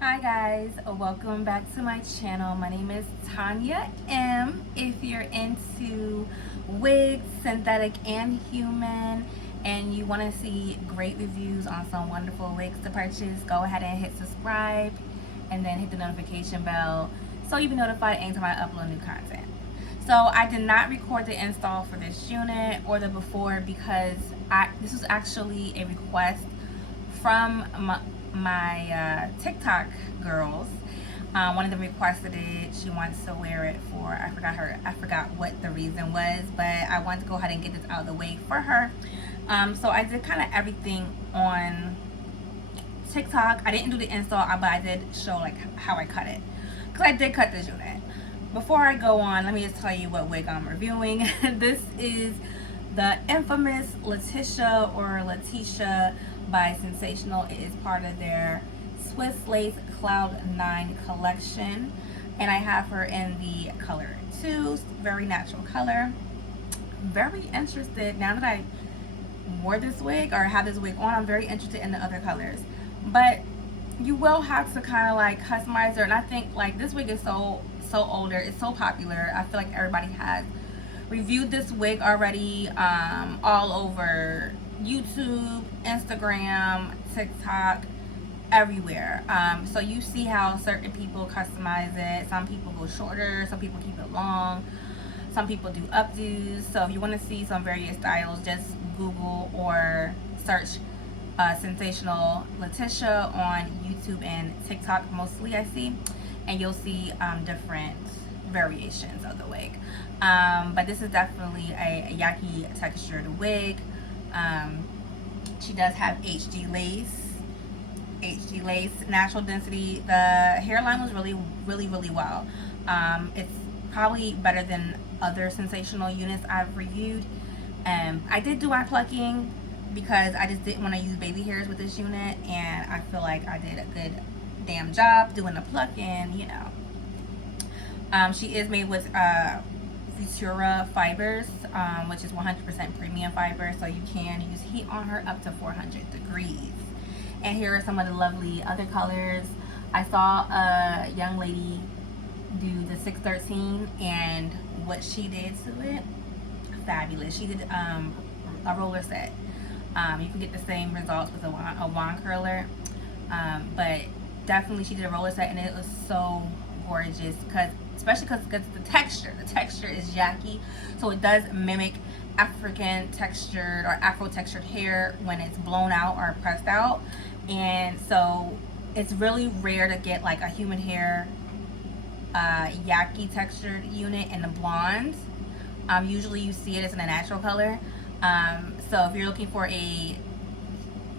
Hi guys, welcome back to my channel. My name is Tonya M. If you're into wigs, synthetic and human, and you want to see great reviews on some wonderful wigs to purchase, go ahead and hit subscribe and then hit the notification bell so you'll be notified anytime I upload new content. So I did not record the install for this unit or the before because this was actually a request from my TikTok girls. One of them requested it. She wants to wear it for, I forgot what the reason was, but I wanted to go ahead and get this out of the way for her. So I did kind of everything on TikTok. I didn't do the install, but I did show like how I cut it, because I did cut this unit. Before I go on, let me just tell you what wig I'm reviewing. This is the infamous Latisha or Latisha by Sensational. It is part of their Swiss Lace Cloud 9 collection, and I have her in the color 2, very natural color. Very interested, now that I wore this wig or have this wig on, I'm very interested in the other colors, but you will have to kind of like customize her. And I think like this wig is so older, it's so popular. I feel like everybody has reviewed this wig already, all over YouTube, Instagram, TikTok, everywhere. So you see how certain people customize it. Some people go shorter, some people keep it long, some people do updos. So if you want to see some various styles, just Google or search Sensational Latisha on YouTube and TikTok mostly, I see, and you'll see different variations of the wig. But this is definitely a yaki textured wig. She does have HG lace, natural density. The hairline was really well. It's probably better than other Sensational units I've reviewed. I did do eye plucking because I just didn't want to use baby hairs with this unit, and I feel like I did a good damn job doing the plucking, you know. She is made with Futura fibers, which is 100% premium fiber, so you can use heat on her up to 400 degrees. And here are some of the lovely other colors. I saw a young lady do the 613, and what she did to it, fabulous. She did a roller set. You can get the same results with a wand curler, but definitely she did a roller set, and it was so gorgeous, especially because the texture is yaki, so it does mimic African textured or Afro textured hair when it's blown out or pressed out. And so it's really rare to get like a human hair yaki textured unit in the blonde. Usually you see it as in a natural color. So if you're looking for a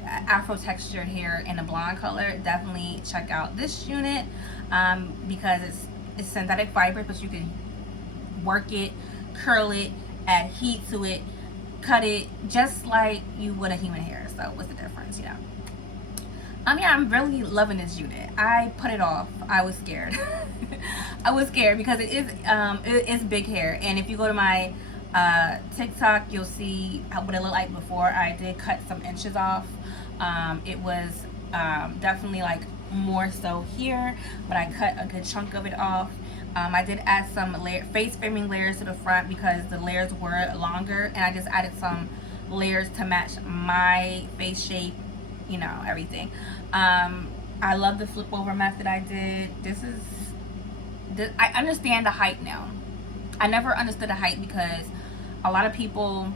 Afro textured hair in a blonde color, definitely check out this unit, because it's synthetic fiber, but you can work it, curl it, add heat to it, cut it just like you would a human hair. So what's the difference, you know? Yeah, I'm really loving this unit. I put it off. I was scared. I was scared because it is big hair, and if you go to my TikTok, you'll see what it looked like before. I did cut some inches off. It was definitely like more so here, but I cut a good chunk of it off. I did add some face framing layers to the front because the layers were longer, and I just added some layers to match my face shape, you know, everything. I love the flip over method I did. I understand the height now. I never understood the height because a lot of people,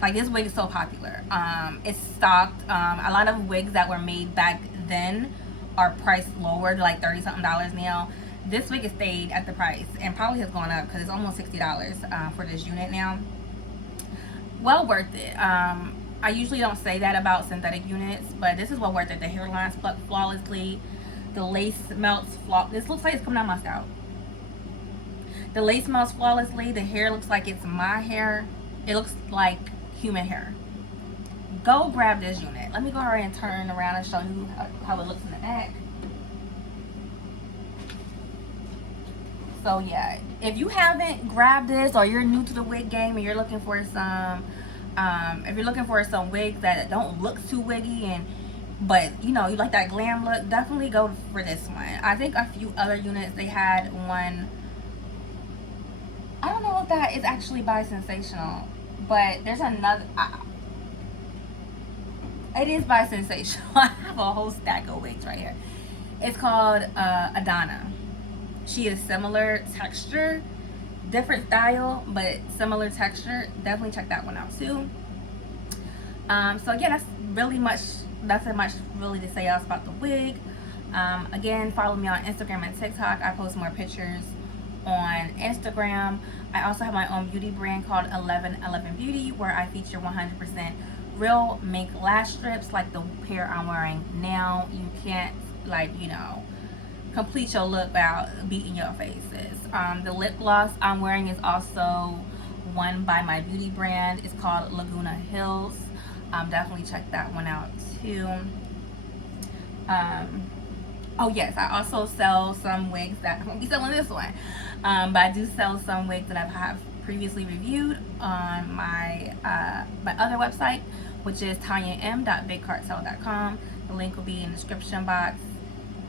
like, this wig is so popular. It's stocked. A lot of wigs that were made back then are priced lower, like $30 something now. This wig has stayed at the price and probably has gone up because it's almost $60 for this unit now. Well worth it. I usually don't say that about synthetic units, but this is well worth it. The hairline's plucked flawlessly. The lace melts this looks like it's coming out my scalp. The lace melts flawlessly. The hair looks like it's my hair. It looks like human hair. Go grab this unit. Let me go ahead and turn around and show you how it looks in the back. So yeah, if you haven't grabbed this, or you're new to the wig game and you're looking for some, if you're looking for some wigs that don't look too wiggy and but you know, you like that glam look, definitely go for this one. I think a few other units, they had one, I don't know if that is actually by Sensational, but there's another, it is by Sensational. I have a whole stack of wigs right here. It's called Adana. She is similar texture, different style, but similar texture. Definitely check that one out too. So yeah, that's really much, nothing much really to say else about the wig. Again, follow me on Instagram and TikTok. I post more pictures on Instagram. I also have my own beauty brand called 1111 Beauty, where I feature 100% real mink lash strips like the pair I'm wearing now. You can't, like, you know, complete your look without beating your faces. The lip gloss I'm wearing is also one by my beauty brand. It's called Laguna Hills. Definitely check that one out too. Oh yes, I also sell some wigs that I won't be selling this one, but I do sell some wigs that I have previously reviewed on my my other website, which is tonyam.bigcartel.com. The link will be in the description box.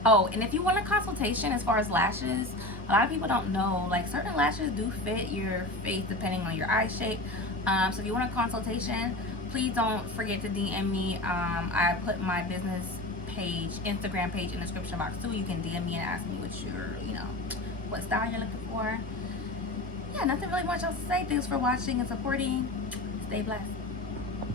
Oh, and if you want a consultation as far as lashes, a lot of people don't know, like, certain lashes do fit your face depending on your eye shape. So if you want a consultation, please don't forget to DM me. I put my business page, Instagram page, in the description box too. You can DM me and ask me what your, you know, what style you're looking for. Yeah, nothing really much else to say. Thanks for watching and supporting. Stay blessed.